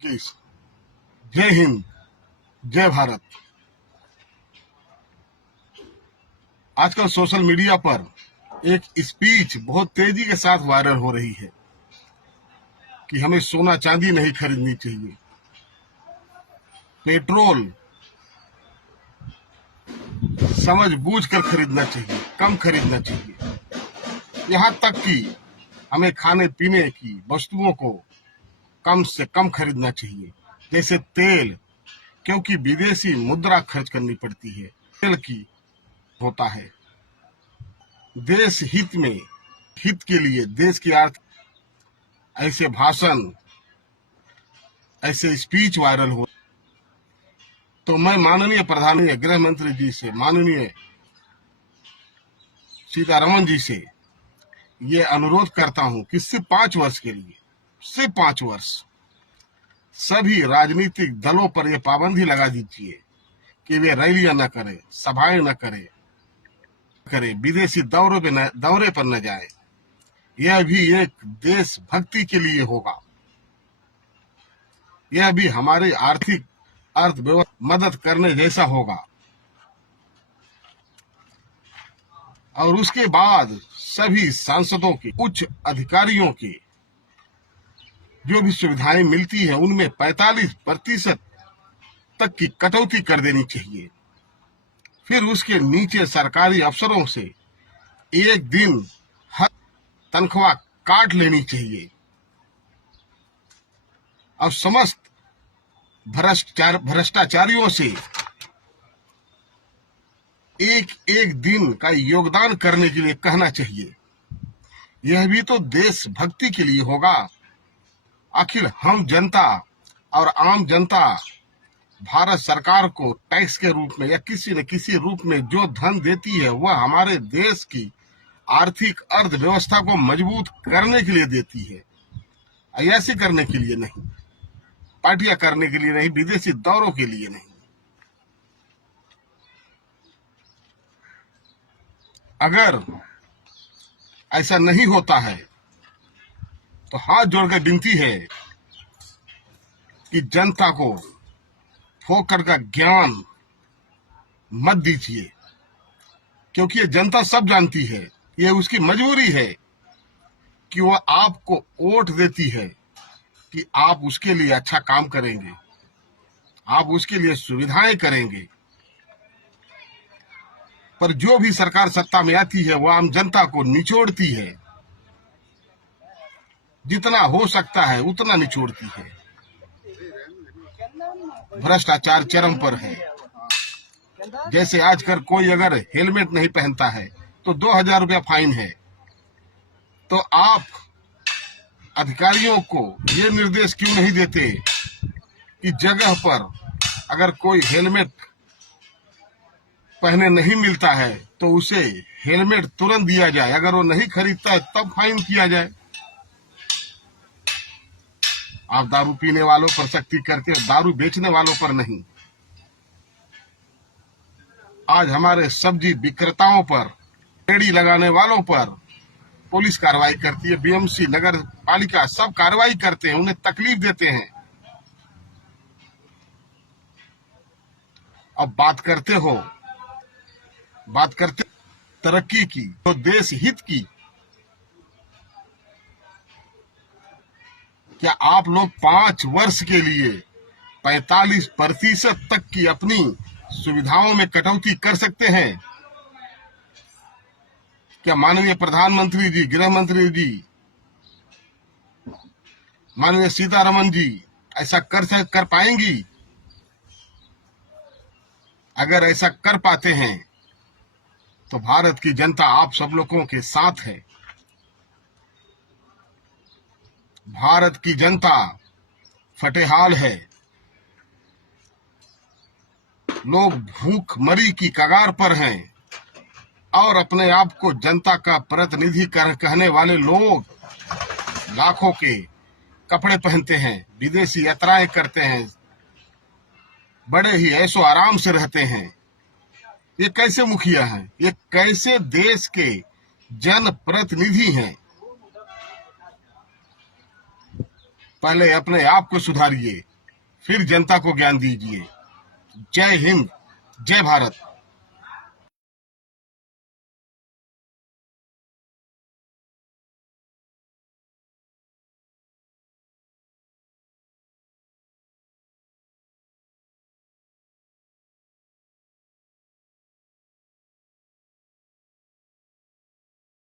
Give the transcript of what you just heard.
जय हिंद, जय भारत। आजकल सोशल मीडिया पर एक स्पीच बहुत तेजी के साथ वायरल हो रही है कि हमें सोना चांदी नहीं खरीदनी चाहिए, पेट्रोल समझ बूझ कर खरीदना चाहिए, कम खरीदना चाहिए। यहाँ तक कि हमें खाने पीने की वस्तुओं को कम से कम खरीदना चाहिए, जैसे तेल, क्योंकि विदेशी मुद्रा खर्च करनी पड़ती है। तेल की होता है देश हित में, हित के लिए देश की अर्थ ऐसे भाषण, ऐसे स्पीच वायरल हो। तो मैं माननीय प्रधानमंत्री गृह मंत्री जी से, माननीय सीतारमन जी से ये अनुरोध करता हूं कि सिर्फ 5 वर्ष के लिए, सिर्फ 5 वर्ष सभी राजनीतिक दलों पर यह पाबंदी लगा दीजिए कि वे रैलियां न करें, सभाएं न करें, विदेशी दौरे पर न जाए। यह भी एक देशभक्ति के लिए होगा, यह भी हमारे आर्थिक अर्थव्यवस्था मदद करने जैसा होगा। और उसके बाद सभी सांसदों के, उच्च अधिकारियों के जो भी सुविधाएं मिलती है उनमें 45% तक की कटौती कर देनी चाहिए। फिर उसके नीचे सरकारी अफसरों से एक दिन हर तनख्वाह काट लेनी चाहिए। और समस्त भ्रष्टाचारियों से एक एक दिन का योगदान करने के लिए कहना चाहिए। यह भी तो देशभक्ति के लिए होगा। आखिर हम जनता और आम जनता भारत सरकार को टैक्स के रूप में या किसी न किसी रूप में जो धन देती है वह हमारे देश की आर्थिक अर्थव्यवस्था को मजबूत करने के लिए देती है, ऐसे करने के लिए नहीं, पार्टियां करने के लिए नहीं, विदेशी दौरों के लिए नहीं। अगर ऐसा नहीं होता है तो हाथ जोड़कर विनती है कि जनता को ठोकर का ज्ञान मत दीजिए, क्योंकि ये जनता सब जानती है, ये उसकी मजबूरी है कि वह आपको वोट देती है कि आप उसके लिए अच्छा काम करेंगे, आप उसके लिए सुविधाएं करेंगे। पर जो भी सरकार सत्ता में आती है वह आम जनता को निचोड़ती है, जितना हो सकता है उतना निचोड़ती है। भ्रष्टाचार चरम पर है। जैसे आजकल कोई अगर हेलमेट नहीं पहनता है तो 2000 रुपया फाइन है। तो आप अधिकारियों को ये निर्देश क्यों नहीं देते कि जगह पर अगर कोई हेलमेट पहने नहीं मिलता है तो उसे हेलमेट तुरंत दिया जाए, अगर वो नहीं खरीदता है तब फाइन किया जाए। आप दारू पीने वालों पर सख्ती करके दारू बेचने वालों पर नहीं। आज हमारे सब्जी विक्रेताओं पर, रेड़ी लगाने वालों पर पुलिस कार्रवाई करती है, बीएमसी, नगर पालिका सब कार्रवाई करते हैं, उन्हें तकलीफ देते हैं। अब बात करते तरक्की की, तो देश हित की। क्या आप लोग 5 वर्ष के लिए 45% तक की अपनी सुविधाओं में कटौती कर सकते हैं? क्या माननीय प्रधानमंत्री जी, गृह मंत्री जी, माननीय सीतारमन जी ऐसा कर पाएंगी? अगर ऐसा कर पाते हैं तो भारत की जनता आप सब लोगों के साथ है। भारत की जनता फटेहाल है। लोग भूखमरी की कगार पर हैं और अपने आप को जनता का प्रतिनिधि कहने वाले लोग लाखों के कपड़े पहनते हैं, विदेशी यात्राएं करते हैं, बड़े ही ऐशो आराम से रहते हैं। ये कैसे मुखिया हैं? ये कैसे देश के जन प्रतिनिधि हैं? पहले अपने आप को सुधारिए, फिर जनता को ज्ञान दीजिए। जय हिंद, जय भारत।